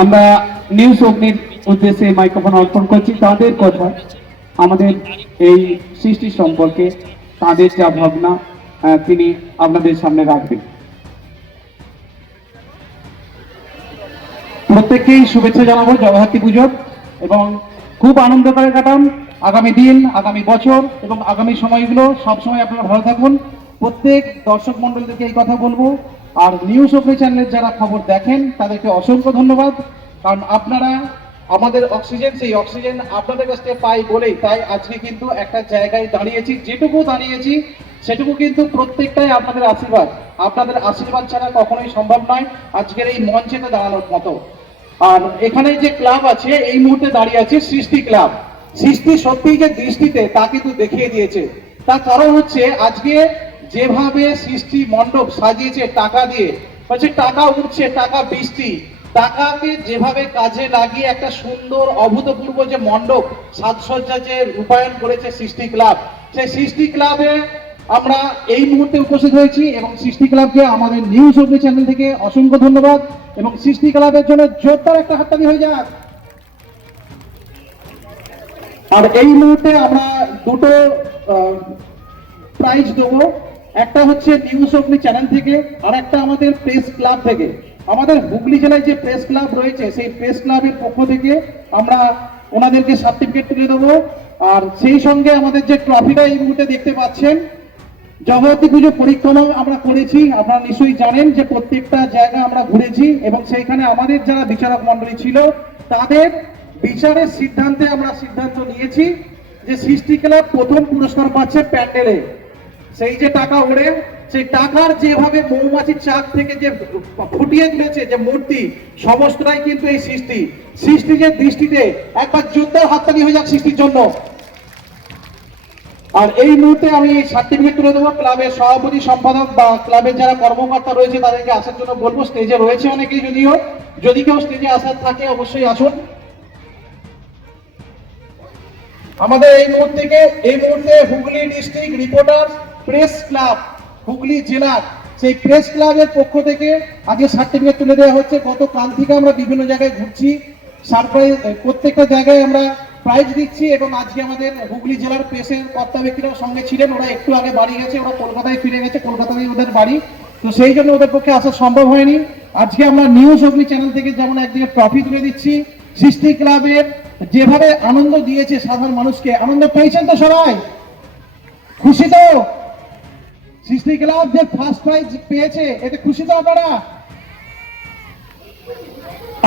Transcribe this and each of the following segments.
আমরা নিউজ অগ্নির উদ্দেশ্যে মাইক্রোফোন অর্পণ করছি। তাদের কথা, আমাদের এই সৃষ্টি সম্পর্কে, তাদের যা ভাবনা তিনি আপনাদের সামনে রাখবেন। প্রত্যেককেই শুভেচ্ছা জানাব, জগদ্ধাত্রী পুজোর, এবং খুব আনন্দ করে কাটান আগামী দিন, আগামী বছর, এবং আগামী সময়গুলো সবসময় আপনারা ভালো থাকুন। প্রত্যেক দর্শক মন্ডলীদেরকে এই কথা বলব আর নিউজ অফ চ্যানেলের যারা খবর দেখেন, তাদেরকে অসংখ্য ধন্যবাদ। কারণ আপনারা আমাদের অক্সিজেন, সেই অক্সিজেন আপনাদের কাছ থেকে পাই বলেই তাই আজকে কিন্তু একটা জায়গায় দাঁড়িয়েছি, যেটুকু দাঁড়িয়েছি, সেটুকু কিন্তু প্রত্যেকটাই আপনাদের আশীর্বাদ। আপনাদের আশীর্বাদ ছাড়া কখনোই সম্ভব নয় আজকের এই মঞ্চেতে দাঁড়ানোর মতো। আর এখানে যে ক্লাব আছে, এই মুহূর্তে দাঁড়িয়ে আছে সৃষ্টি ক্লাব। সৃষ্টি সত্যি যে দৃষ্টিতে তা কিন্তু দেখিয়ে দিয়েছে। তার কারণ হচ্ছে আজকে যেভাবে সৃষ্টি মণ্ডপ সাজিয়েছে, টাকা দিয়ে, বলছে টাকা উঠছে, টাকা বৃষ্টি, টাকাকে যেভাবে কাজে লাগিয়ে একটা সুন্দর, অভূতপূর্ব যে মণ্ডপ সাজসজ্জা যে রূপায়ণ করেছে সৃষ্টি ক্লাব, সেই সৃষ্টি ক্লাবে আমরা এই মুহূর্তে উপস্থিত হয়েছি এবং সৃষ্টি ক্লাবকে আমাদের নিউজ অগ্নি চ্যানেল থেকে অসংখ্য ধন্যবাদ এবং সৃষ্টি ক্লাবের জন্য জোরদার একটা হাততালি হয়ে যাক। আর এই মুহূর্তে আমরা দুটো প্রাইজ দেবো। একটা হচ্ছে নিউজ অগ্নি চ্যানেল থেকে, আর একটা আমাদের প্রেস ক্লাব থেকে। আমাদের হুগলি জেলায় যে প্রেস ক্লাব রয়েছে, সেই প্রেস ক্লাবের পক্ষ থেকে আমরা ওনাদেরকে সার্টিফিকেট তুলে দেবো। আর সেই সঙ্গে আমাদের যে ট্রফিটা এই মুহূর্তে দেখতে পাচ্ছেন, জগতী পুজো পরিক্রমা আমরা করেছি, আপনারা নিশ্চয়ই জানেন যে প্রত্যেকটা জায়গা আমরা ঘুরেছি, এবং সেইখানে আমাদের যারা বিচারক মন্ডলী ছিল, তাদের বিচারের সিদ্ধান্তে আমরা সিদ্ধান্ত নিয়েছি যে সৃষ্টি ক্লাব প্রথম পুরস্কার পাচ্ছে প্যান্ডেলে। সেই যে টাকা ওড়ে, সেই টাকার যেভাবে মৌমাছির চাক থেকে যে ফুটিয়ে তুলেছে যে মূর্তি, সমস্তটাই কিন্তু এই সৃষ্টি। সৃষ্টি যে দৃষ্টিতে একবার যোদ্ধার হাততালি হয়ে যাক সৃষ্টির জন্য। আর এই মুহূর্তে আমি এই সার্টিফিকেট তুলে দেবো ক্লাবের সভাপতি, সম্পাদক বা ক্লাবের যারা কর্মকর্তা রয়েছে, তাদেরকে আসার জন্য বলব। স্টেজে রয়েছে অনেকেই যদিও। যদি কেউ স্টেজে আসার থাকে, অবশ্যই আসুন। আমাদের এই মুহূর্তে এই মুহূর্তে Hooghly district reporter press club, Hooghly জেলার। সেই প্রেস ক্লাবের পক্ষ থেকে আজকে সার্টিফিকেট তুলে দেওয়া হচ্ছে। গত কাল থেকে আমরা বিভিন্ন জায়গায় ঘুরছি। সারপ্রাইজ প্রত্যেকটা জায়গায় আমরা প্রাইজ দিচ্ছি এবং আজকে আমাদের হুগলি জেলার প্রেসের কর্তা ব্যক্তিরাও সঙ্গে ছিলেন। ওরা একটু আগে বাড়ি গেছে, ওরা কলকাতায় ফিরে গেছে কলকাতায় ওদের বাড়ি। তো সেই জন্য ওদের পক্ষে আসা সম্ভব হয়নি। আজকে আমরা নিউজ হুগলি চ্যানেল থেকে যেমন একদিকে ট্রফি তুলে দিচ্ছি, সৃষ্টি ক্লাবের যেভাবে আনন্দ দিয়েছে সাধারণ মানুষকে, আনন্দ পেয়েছেন তো সবাই? খুশি তো? সৃষ্টি ক্লাব যে ফার্স্ট প্রাইজ পেয়েছে এতে খুশি তো আপনারা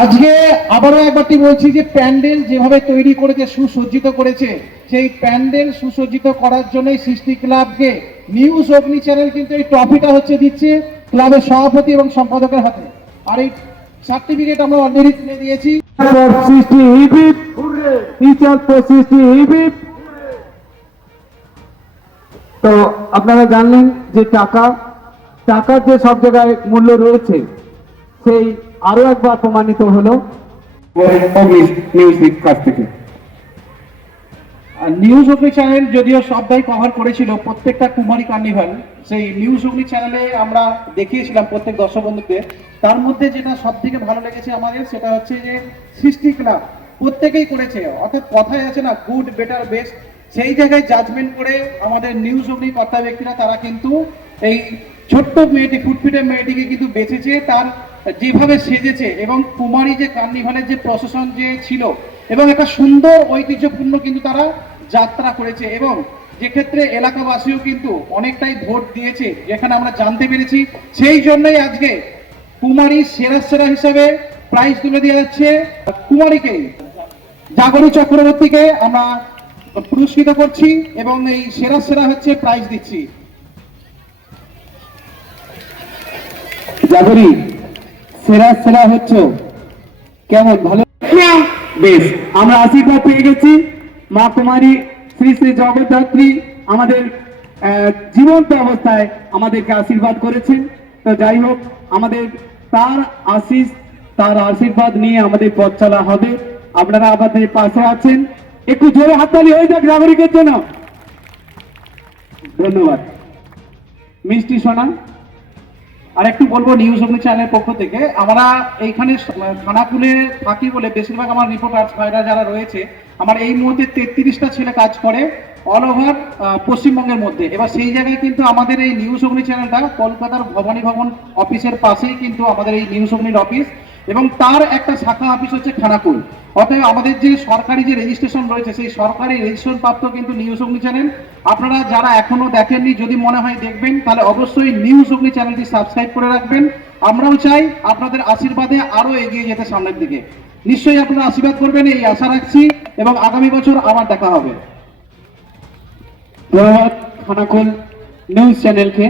আজকে আবারও একবারটি বলছি যে প্যান্ডেল যেভাবে তৈরি করেছে সুসজ্জিত করেছে সেই প্যান্ডেল সুসজ্জিত করার জন্যই সৃষ্টি ক্লাবকে নিউজ অগ্নি চ্যানেল কিন্তু এই ট্রফিটা হচ্ছে দিচ্ছে ক্লাবের সভাপতি এবং সম্পাদকের হাতে আর এই সার্টিফিকেট আমরা অলরেডি তুলে দিয়েছি for 60 EBIT. Teacher for 60 EBIT. তো আপনারা জানলেন যে টাকা, টাকার যে সব জায়গায় মূল্য রয়েছে, সেই আরও একবার প্রমাণিত হলো। নিউজ অগ্নি চ্যানেল যদিও সবটাই কভার করেছিল, প্রত্যেকটা কুমারী কার্নিভাল সেই নিউজ অগ্নি চ্যানেলে আমরা দেখিয়েছিলাম প্রত্যেক দর্শক বন্ধুকে। তার মধ্যে যেটা সব থেকে ভালো লেগেছে আমাদের, সেটা হচ্ছে যে সৃষ্টি ক্লাব প্রত্যেকেই করেছে, অর্থাৎ কথায় আছে না গুড বেটার বেস্ট সেই জায়গায় জাজমেন্ট করে আমাদের নিউজ অগ্নি কর্তা ব্যক্তিরা, তারা কিন্তু এই ছোট্ট মেয়েটি, ফুটফিটে মেয়েটিকে কিন্তু বেঁচেছে তার যেভাবে সেজেছে এবং কুমারী যে কার্নিভালের যে প্রশাসন যে ছিল এবং একটা সুন্দর ঐতিহ্যপূর্ণ কিন্তু তারা যাত্রা করেছে এবং যে ক্ষেত্রে এলাকাবাসীও কিন্তু অনেকটাই ভোট দিয়েছে, যেখানে আমরা জানতে পেরেছি। সেই জন্যই আজকে কুমারী সেরা সেরা হিসেবে প্রাইজ তুলে দেওয়া যাচ্ছে। কুমারীকে জাগরী চক্রবর্তীকে আমরা পুরস্কৃত করছি এবং এই সেরা সেরা হচ্ছে প্রাইজ দিচ্ছি। জাগরী, সেরা সেরা হচ্ছে। কেমন, ভালো? হ্যাঁ বেশ। আমরা আশীর্বাদ পেয়ে গেছি। মা কুমারী, শ্রী শ্রী জগদ্ধাত্রী আমাদের জীবন্ত অবস্থায় আমাদেরকে আশীর্বাদ করেছেন। তো যাই হোক, আমাদের তার আশিস তার আশীর্বাদ নিয়ে আমাদের পথ চলা হবে। আপনারা আমাদের পাশে আছেন। একটু জোরে হাততালি হয়ে যাক নাগরিকের জন্য। ধন্যবাদ। মিষ্টি সোনা আর একটু বলব নিউজ অগ্নি চ্যানেলের পক্ষ থেকে, আমরা এইখানে খানাকুলে থাকি বলে বেশিরভাগ আমার রিপোর্টার্স ভাইরা যারা রয়েছে, আমার এই মুহূর্তে তেত্রিশটা ছেলে কাজ করে অল ওভার পশ্চিমবঙ্গের মধ্যে। এবার সেই জায়গায় কিন্তু আমাদের এই নিউজ অগ্নি চ্যানেলটা কলকাতার ভবানী ভবন অফিসের পাশেই কিন্তু আমাদের এই নিউজ অগ্নির অফিস। এবং তার একটা শাখা অফিস হচ্ছে খানাকুল। অতএব আমাদের যে সরকারি যে রেজিস্ট্রেশন রয়েছে, সেই সরকারি রেজিস্ট্রেশন প্রাপ্ত কিন্তু নিউজ অগ্নি চ্যানেল আপনারা যারা এখনও দেখেননি, যদি মনে হয় দেখবেন, তাহলে অবশ্যই নিউজ অগ্নি চ্যানেলটি সাবস্ক্রাইব করে রাখবেন। আমরাও চাই আপনাদের আশীর্বাদে আরও এগিয়ে যেতে সামনের দিকে। নিশ্চয়ই আপনারা আশীর্বাদ করবেন, এই আশা রাখছি এবং আগামী বছর আবার দেখা হবে। ধন্যবাদ, খানাকুল নিউজ চ্যানেলকে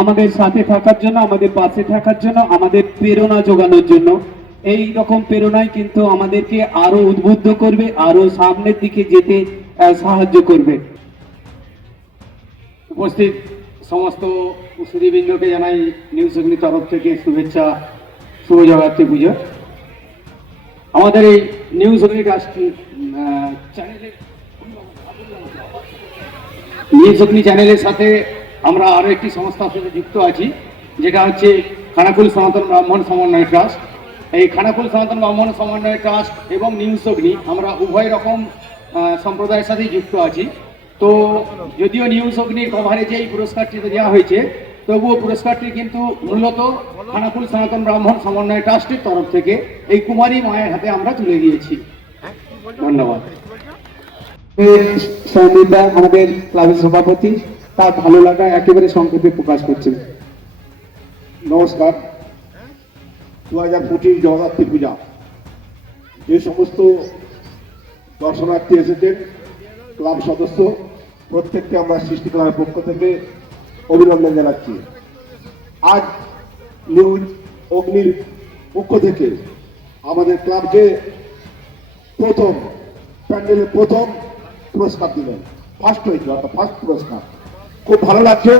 আমাদের সাথে থাকার জন্য, আমাদের পাশে থাকার জন্য, আমাদের প্রেরণা যোগানোর জন্য। এই রকম প্রেরণাই কিন্তু আমাদেরকে আরও উদ্বুদ্ধ করবে, আরও সামনের দিকে যেতে সাহায্য করবে। উপস্থিত সমস্ত সুদীবৃন্দকে জানাই নিউজ অগ্নি তরফ থেকে শুভেচ্ছা, শুভ জগত্রী পুজো। আমাদের এই নিউজ অগ্নি চ্যানেলে নিউজ অগ্নি চ্যানেলের সাথে আমরা আরও একটি সংস্থার সাথে যুক্ত আছি, যেটা হচ্ছে খানাকুল সনাতন ব্রাহ্মণ সমন্বয় ট্রাস্ট। এই খানাকুল সনাতন ব্রাহ্মণ সমন্বয় ট্রাস্ট এবং নিউজ অগ্নি আমরা উভয় রকম সম্প্রদায়ের সাথেই যুক্ত আছি। তো যদিও নিউজ অগ্নির কভারেজে এই পুরস্কারটি দেওয়া হয়েছে, তবুও পুরস্কারটি কিন্তু মূলত খানাকুল সনাতন ব্রাহ্মণ সমন্বয় ট্রাস্টের তরফ থেকে এই কুমারী মায়ের হাতে আমরা তুলে দিয়েছি। ধন্যবাদ। আমাদের ক্লাবের সভাপতি তার ভালো লাগা একেবারে সংক্ষেপে প্রকাশ করছেন নমস্কার। দু হাজার পঁচিশ জগদ্ধাত্রী পূজা। যে সমস্ত দর্শনার্থী এসেছেন, ক্লাব সদস্য, প্রত্যেককে আমরা সৃষ্টি ক্লাবের পক্ষ থেকে অভিনন্দন জানাচ্ছি। আজ নিউজ অগ্নির পক্ষ থেকে আমাদের ক্লাবকে প্রথম প্যান্ডেলের প্রথম পুরস্কার দিলেন। ফার্স্ট হয়েছে অর্থাৎ ফার্স্ট পুরস্কার। খুব ভালো লাগছে।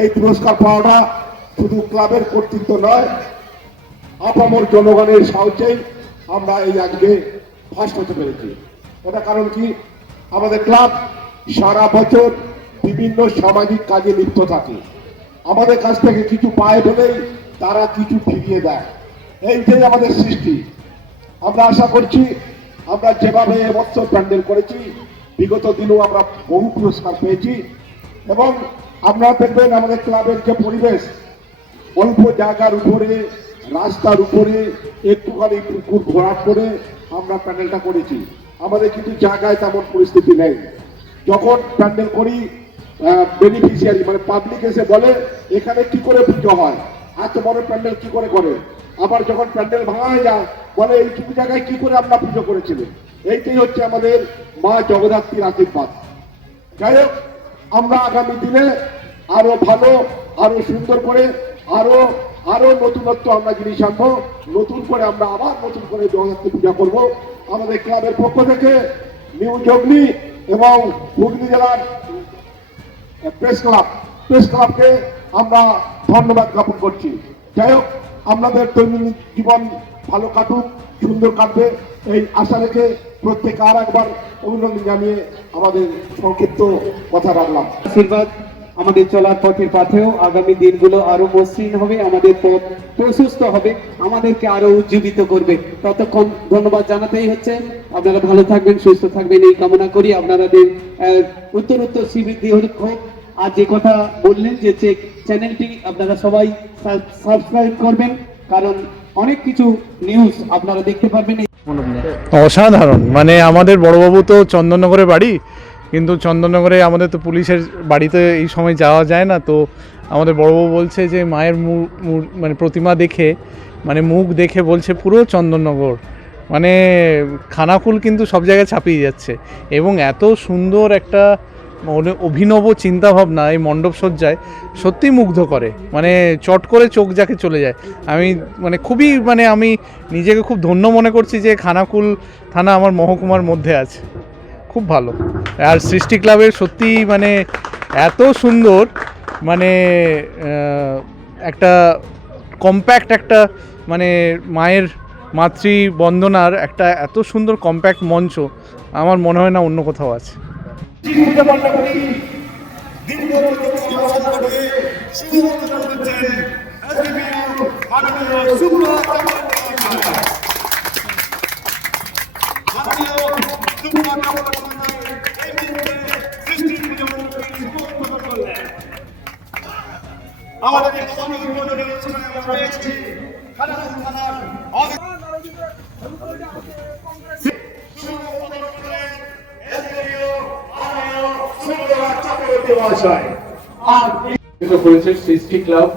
এই পুরস্কার পাওয়াটা শুধু ক্লাবের কর্তৃত্ব নয়, আপামর জনগণের সাহায্যেই আমরা এই আজকে ফার্স্ট হতে পেরেছি। এটা কারণ কি? আমাদের ক্লাব সারা বছর বিভিন্ন সামাজিক কাজে লিপ্ত থাকে। আমাদের কাছ থেকে কিছু পায় বলেই তারা কিছু ফিরিয়ে দেয়। এইটাই আমাদের সৃষ্টি, আমরা আশা করছি আমরা যেভাবে এবছর প্যান্ডেল করেছি, বিগত দিনেও আমরা বহু পুরস্কার পেয়েছি। এবং আপনারা দেখবেন আমাদের ক্লাবের যে পরিবেশ, অল্প জায়গার উপরে, রাস্তার উপরে, একটুখানি পুকুর ঘোরাট করে আমরা প্যান্ডেলটা করেছি। আমাদের কিন্তু জায়গায় তেমন পরিস্থিতি নেই। যখন প্যান্ডেল করি বেনিফিশিয়ারি মানে পাবলিক এসে বলে, এখানে কি করে পুজো হয়? এত বড় প্যান্ডেল কি করে করে? আবার যখন প্যান্ডেল ভাঙা হয়ে যায়, বলে এইটুকু জায়গায় কি করে আপনারা পুজো করেছিলেন? এইটাই হচ্ছে আমাদের মা জগদ্ধাত্রীর আশীর্বাদ। যাই হোক আমরা আগামী দিনে আরও ভালো, আরও সুন্দর করে, আরও আরও নতুনত্ব আমরা জিনিস আনব। নতুন করে আমরা আবার নতুন করে জগদ্ধাত্রী পূজা করব। আমাদের ক্লাবের পক্ষ থেকে নিউ জগলি এবং হুগলি জেলার প্রেস ক্লাব, প্রেস ক্লাবকে আমরা ধন্যবাদ জ্ঞাপন করছি। যাই হোক আপনাদের দৈনন্দিন জীবন ভালো কাটুক, সুন্দর কাটবে, এই আশা রেখে প্রত্যেকে আর একবার অভিনন্দন জানিয়ে আমাদের সংক্ষিপ্ত কথা রাখলাম। আশীর্বাদ আমাদের চলার পথের পাথেও আগামী দিনগুলো আরও মসৃণ হবে, আমাদের পথ প্রশস্ত হবে, আমাদেরকে আরও উজ্জীবিত করবে। ততক্ষণ ধন্যবাদ জানাতেই হচ্ছে। আপনারা ভালো থাকবেন, সুস্থ থাকবেন, এই কামনা করি আপনাদের উত্তর উত্তর শ্রীবৃদ্ধি হোক, আর যে কথা বললেন যে চ্যানেলটি আপনারা সবাই সাবস্ক্রাইব করবেন, কারণ অনেক কিছু নিউজ আপনারা দেখতে পারবেন। অসাধারণ। মানে আমাদের বড়বাবু তো চন্দননগরে বাড়ি, কিন্তু চন্দননগরে আমাদের তো পুলিশের বাড়িতে এই সময় যাওয়া যায় না, তো আমাদের বড়বাবু বলছে যে মায়ের মানে প্রতিমা দেখে মানে মুখ দেখে বলছে পুরো চন্দননগর। মানে খানাকুল কিন্তু সব জায়গায় ছাপিয়ে যাচ্ছে। এবং এত সুন্দর একটা অভিনব চিন্তাভাবনা, এই মণ্ডপ সজ্জায় সত্যিই মুগ্ধ করে। মানে চট করে চোখ যাকে চলে যায়। আমি মানে খুবই মানে আমি নিজেকে খুব ধন্য মনে করছি যে খানাকুল থানা আমার মহকুমার মধ্যে আছে। খুব ভালো। আর সৃষ্টি ক্লাবের সত্যি মানে এত সুন্দর মানে একটা কম্প্যাক্ট একটা মানে মায়ের মাতৃবন্দনার একটা এত সুন্দর কম্প্যাক্ট মঞ্চ, আমার মনে হয় না অন্য কোথাও আছে। আমাদের এই মহান উদ্বোধনী অনুষ্ঠানে আমরা পেয়েছি খানাকুল থানার করেছে সৃষ্টি ক্লাব।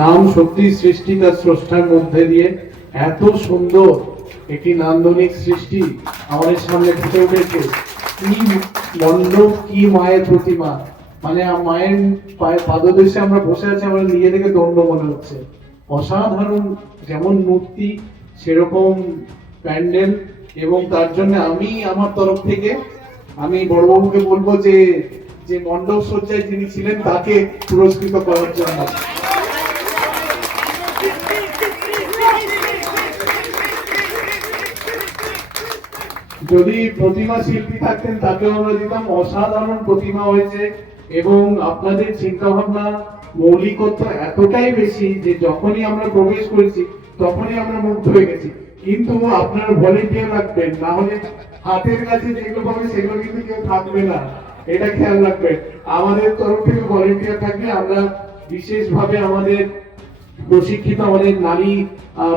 নাম সত্যি সৃষ্টি তার স্রষ্টার মধ্যে দিয়ে। এত সুন্দর একটি নান্দনিক সৃষ্টি আমাদের সামনে ফুটে উঠেছে। কি কি মায়ের প্রতিমা। মানে মায়ের পাদদেশে আমরা বসে আছি আমরা নিজে থেকে দণ্ড মনে হচ্ছে। অসাধারণ যেমন মূর্তি, সেরকম প্যান্ডেল, এবং তার জন্য আমি আমার তরফ থেকে, আমি বড়বাবুকে বলব যে যে মণ্ডপ সজ্জায় যিনি ছিলেন, তাকে পুরস্কৃত করার জন্য। যদি প্রতিমা শিল্পী থাকতেন, তাকেও আমরা দিতাম। অসাধারণ প্রতিমা হয়েছে এবং আপনাদের চিন্তা ভাবনা মৌলিকত্ব এতটাই বেশি যে যখনই আমরা প্রবেশ করেছি, তখনই আমরা মুগ্ধ হয়ে গেছি। কিন্তু আপনারা ভলেন্টিয়ার রাখবেন, না হলে হাতের কাছে যেগুলো পাবে, সেগুলো কিন্তু কেউ থাকবে না। এটা খেয়াল রাখবেন। আমাদের তরফ থেকে ভলেন্টিয়ার থাকলে আমরা বিশেষভাবে আমাদের প্রশিক্ষিত আমাদের নারী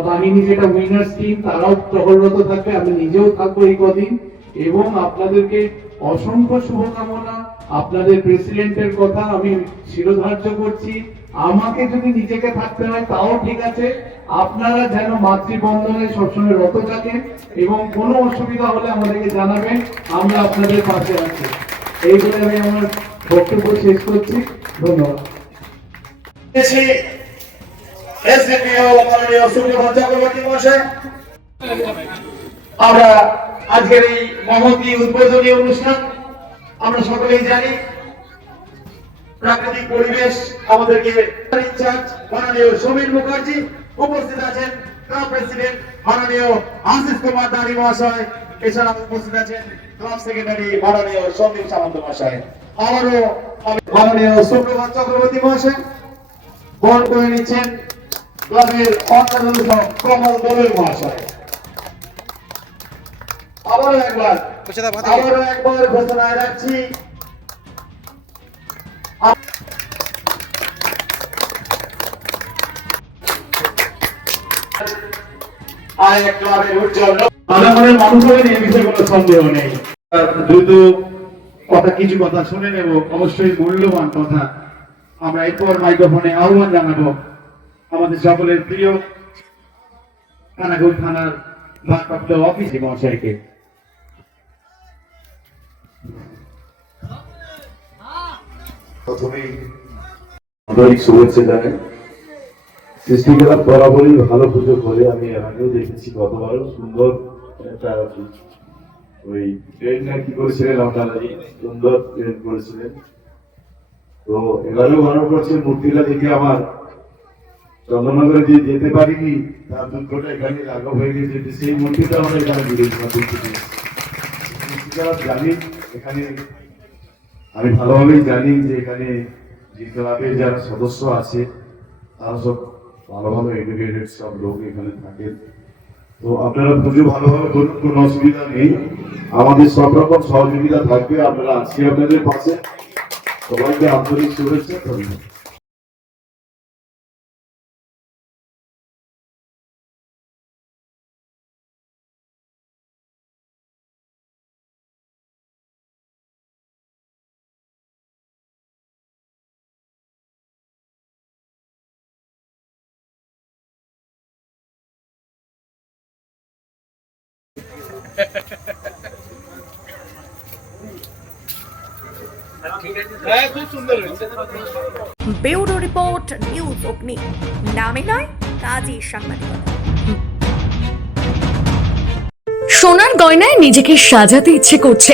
বাহিনী যেটা উইনার্স টিম তারাও টহলরত থাকবে। আমি নিজেও থাকব এই কদিন। এবং আপনাদেরকে অসংখ্য শুভকামনা। আপনাদের প্রেসিডেন্টের কথা আমি শিরোধার্য করছি। আমাকে যদি নিজেকে থাকতে হয়, তাও ঠিক আছে। আপনারা যেন মাতৃবন্ধনে সবসময় রত থাকেন এবং কোনো অসুবিধা হলে আমাদেরকে জানাবেন। আমরা আপনাদের পাশে আছি। এই আমি আমার বক্তব্য শেষ করছি। ধন্যবাদ। আমরা আজকের এই মহতি উদ্বোধনী অনুষ্ঠান আমরা সকলেই জানি। প্রাকৃতিক পরিবেশ আমাদেরকে ইনচার্জ মাননীয় সমীর মুখার্জি উপস্থিত আছেন। প্রেসিডেন্ট মাননীয় আশিস কুমার দাঁড়ি মহাশয়। এছাড়া উপস্থিত আছেন ক্লাব সেক্রেটারি মাননীয় সন্দীপ সামন্ত মহাশয়। আবারও মাননীয় সুপ্রভাত চক্রবর্তী মহাশয় বরণ করে নিচ্ছেন ক্লাবের অন্যান্য কমল দলের মহাশয়। আবারও একবার আবারও একবার ঘোষণায় রাখছি। আর এক ক্লাবের উজ্জ্বল আদামনের মানুষ হবেন এই বিষয়ে কোনো সন্দেহ নেই। দ্রুত কথা, কিছু কথা শুনে নেব। অবশ্যই মূল্যবান কথা। আমরা এরপর মাইক্রোফোনে আহ্বান জানাব আমাদের সকলের প্রিয় কানাগুল থানার ভারপ্রাপ্ত অফিসে মহাশয়কে। প্রথমেই আন্তরিক শুভেচ্ছা জানাই। বরাবরই ভালো পুজো করে আমি আগেও দেখেছি গতবারও। সুন্দর ওই ট্রেন করেছিলেন আপনারা সুন্দর ট্রেন করেছিলেন তো মনে করছে মূর্তিটা দেখে আমার চন্দ্রনগরে যে যেতে পারিনি তার এখানে লাঘব হয়ে গেছে যে সেই মূর্তিটা আমরা এখানে জানি এখানে আমি ভালোভাবেই জানি যে এখানে ক্লাবের যারা সদস্য আছে তারা সব ভালো ভালো এডুকেটেড সব লোক এখানে থাকেন তো আপনারা পুজো ভালোভাবে করুন, কোনো অসুবিধা নেই। আমাদের সব রকম সহযোগিতা থাকবে, আপনারা আজকে আপনাদের পাশে। সবাইকে আন্তরিক শুভেচ্ছা, ধন্যবাদ। ব্যুরো রিপোর্ট নিউজ অগ্নি। নামে নয় কাজী সাংবাদিকতা সোনার গয়নায় নিজেকে সাজাতে ইচ্ছে করছে